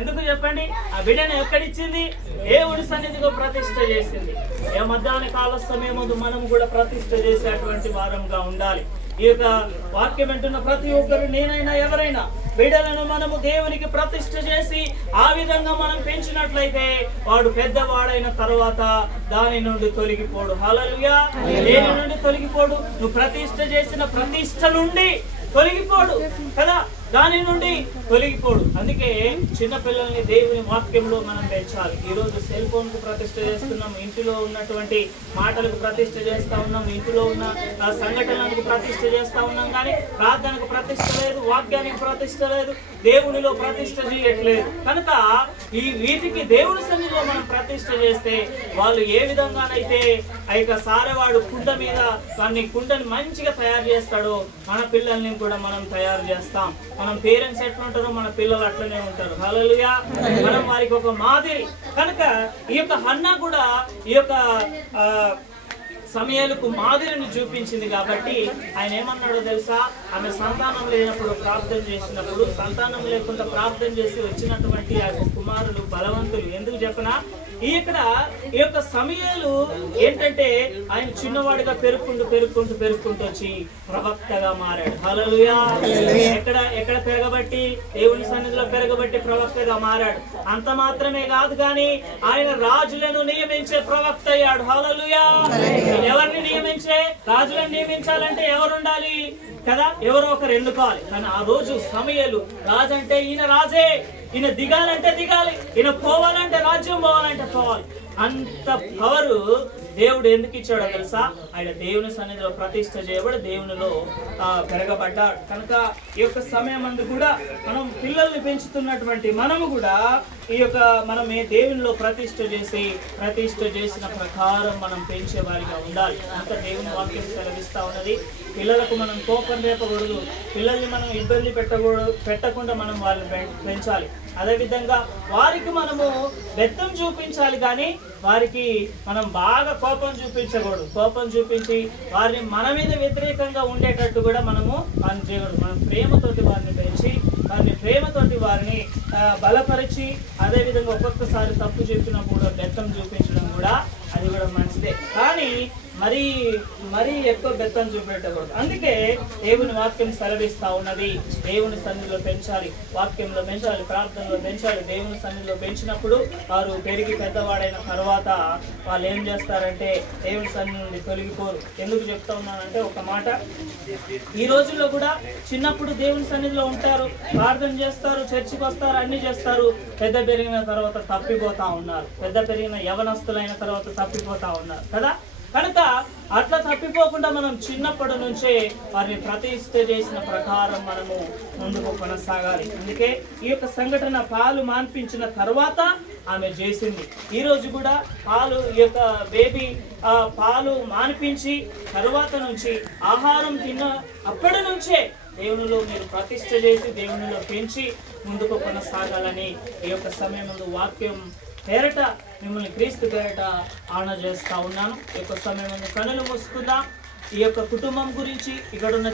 ఎందుకు చెప్పండి? ఆ బిడ్డను ఎక్కడిచ్చింది? దేవుడి సన్నిధిలో ప్రతిష్ఠ చేసింది. ఏ మధ్యాహ్న కాల సమయమందు మనం కూడా ప్రతిష్ఠ చేసేటువంటి వారంగా ఉండాలి. ఈ యొక్క వాక్యం వింటున్న ప్రతి ఒక్కరు, నేనైనా ఎవరైనా బిడ్డలను మనము దేవునికి ప్రతిష్ఠ చేసి ఆ విధంగా మనం పెంచినట్లయితే వాడు పెద్దవాడైన తర్వాత దాని నుండి తొలగిపోడు. హల్లెలూయా. దేని నుండి తొలగిపోడు? నువ్వు ప్రతిష్ఠ చేసిన ప్రతిష్ఠ నుండి తొలగిపోడు కదా, దాని నుండి తొలగిపోడు. అందుకే చిన్న పిల్లల్ని దేవుని వాక్యంలో మనం పెంచాలి. ఈరోజు సెల్ ఫోన్ కు ప్రతిష్ఠ చేస్తున్నాం, ఇంటిలో ఉన్నటువంటి మాటలకు ప్రతిష్ఠ చేస్తా ఉన్నాం, ఇంటిలో ఉన్న సంఘటనలకు ప్రతిష్ఠ చేస్తా ఉన్నాం, కానీ ప్రార్థనకు ప్రతిష్ఠ లేదు, వాక్యానికి ప్రతిష్ఠ లేదు, దేవునిలో ప్రతిష్ఠ చేయట్లేదు. కనుక ఈ వీటికి దేవుని సన్నిధిలో మనం ప్రతిష్ఠ చేస్తే వాళ్ళు ఏ విధంగానైతే ఆ యొక్క సారెవాడు కుండ మీద కుండని మంచిగా తయారు చేస్తాడో మన పిల్లల్ని కూడా మనం తయారు చేస్తాం. మనం పేరెంట్స్ ఎట్లా ఉంటారో మన పిల్లలు అట్లనే ఉంటారు. హల్లెలూయా. మనం వారికి ఒక మాదిరి. కనుక ఈ యొక్క హన్నా కూడా ఈ యొక్క సమయాలకు మాదిరిని చూపించింది కాబట్టి ఆయన ఏమన్నాడో తెలుసా? ఆమె సంతానం లేనప్పుడు ప్రార్థన చేసినప్పుడు, సంతానం లేకుండా ప్రార్థన చేసి వచ్చినటువంటి ఆ కుమారులు బలవంతులు. ఎందుకు చెప్పనా? ఈ యొక్క సమయాలు ఏంటంటే ఆయన చిన్నవాడిగా పెరుక్కుంటూ వచ్చి ప్రవక్తగా మారాడు. హల్లెలూయా. ఎక్కడ పెరగబట్టి? దేవుని సన్నిధిలో పెరగబట్టి ప్రవక్తగా మారాడు. అంత మాత్రమే కాదు, కానీ ఆయన రాజులను నియమించే ప్రవక్త అయ్యాడు. హల్లెలూయా. ఎవరిని నియమించే? రాజులను నియమించాలంటే ఎవరు ఉండాలి కదా? ఎవరో ఒకరు ఎన్నుకోవాలి. కానీ ఆ రోజు సమయాలు రాజు అంటే ఈయన రాజే, ఈయన దిగాలంటే దిగాలి, ఈయన పోవాలంటే రాజ్యం పోవాలంటే పోవాలి. అంత పవరు దేవుడు ఎందుకు ఇచ్చాడో తెలుసా? ఆయన దేవుని సన్నిధిలో ప్రతిష్ఠ చేయబడి దేవునిలో పెరగబడ్డాడు. కనుక ఈ యొక్క సమయం అందు కూడా మనం పిల్లల్ని పెంచుతున్నటువంటి మనము కూడా ఈ యొక్క మనం దేవునిలో ప్రతిష్ఠ చేసిన ప్రకారం మనం పెంచే వారిగా ఉండాలి. అంత దేవుని వాక్యం సెలవిస్తా ఉన్నది. పిల్లలకు మనం కోపం రేపకూడదు, పిల్లల్ని మనం ఇబ్బంది పెట్టకుండా మనం వాళ్ళని పెంచాలి. అదేవిధంగా వారికి మనము బెత్తం చూపించాలి, కానీ వారికి మనం బాగా కోపం చూపించకూడదు. కోపం చూపించి వారిని మన మీద వ్యతిరేకంగా ఉండేటట్టు కూడా మనము పని చేయకూడదు. మనం ప్రేమతోటి వారిని పెంచి ప్రేమతోటి వారిని బలపరిచి, అదేవిధంగా ఒక్కొక్కసారి తప్పు చెప్పినప్పుడు బెత్తం చూపించడం కూడా అది కూడా మంచిదే, కానీ మరీ ఎక్కువ బెత్తం చూపెట్టకూడదు. అందుకే దేవుని వాక్యం సెలవిస్తా ఉన్నది. దేవుని సన్నిధిలో పెంచాలి, వాక్యంలో పెంచాలి, ప్రార్థనలో పెంచాలి. దేవుని సన్నిధిలో పెంచినప్పుడు వారు పెరిగి పెద్దవాడైన తర్వాత వాళ్ళు ఏం చేస్తారంటే దేవుని సన్నిధి నుండి తొలగిపోరు. ఎందుకు చెప్తా ఉన్నానంటే ఒక మాట, ఈ రోజుల్లో కూడా చిన్నప్పుడు దేవుని సన్నిధిలో ఉంటారు, ప్రార్థన చేస్తారు, చర్చికి వస్తారు, అన్ని చేస్తారు. పెద్ద పెరిగిన తర్వాత తప్పిపోతా ఉన్నారు. పెద్ద పెరిగిన యవనస్తులైన తర్వాత తప్పిపోతా ఉన్నారు కదా. కనుక అట్లా తప్పిపోకుండా మనం చిన్నప్పటి నుంచే వారిని ప్రతిష్ఠ చేసిన ప్రకారం మనము ముందుకు కొనసాగాలి. అందుకే ఈ యొక్క సంఘటన పాలు మాన్పించిన తర్వాత ఆమె చేసింది. ఈ రోజు కూడా ఈ యొక్క బేబీ పాలు మాన్పించి తర్వాత నుంచి ఆహారం తిన్న అప్పటి నుంచే దేవునిలో మీరు ప్రతిష్ఠ చేసి దేవునిలో పెంచి ముందుకు కొనసాగాలని ఈ యొక్క సమయంలో వాక్యం పేరట మిమ్మల్ని క్రీస్తు పేరట ఆన చేస్తా ఉన్నాను. ఈ యొక్క సమయం కనులు మూసుకుందాం. ఈ యొక్క కుటుంబం గురించి, ఇక్కడ ఉన్న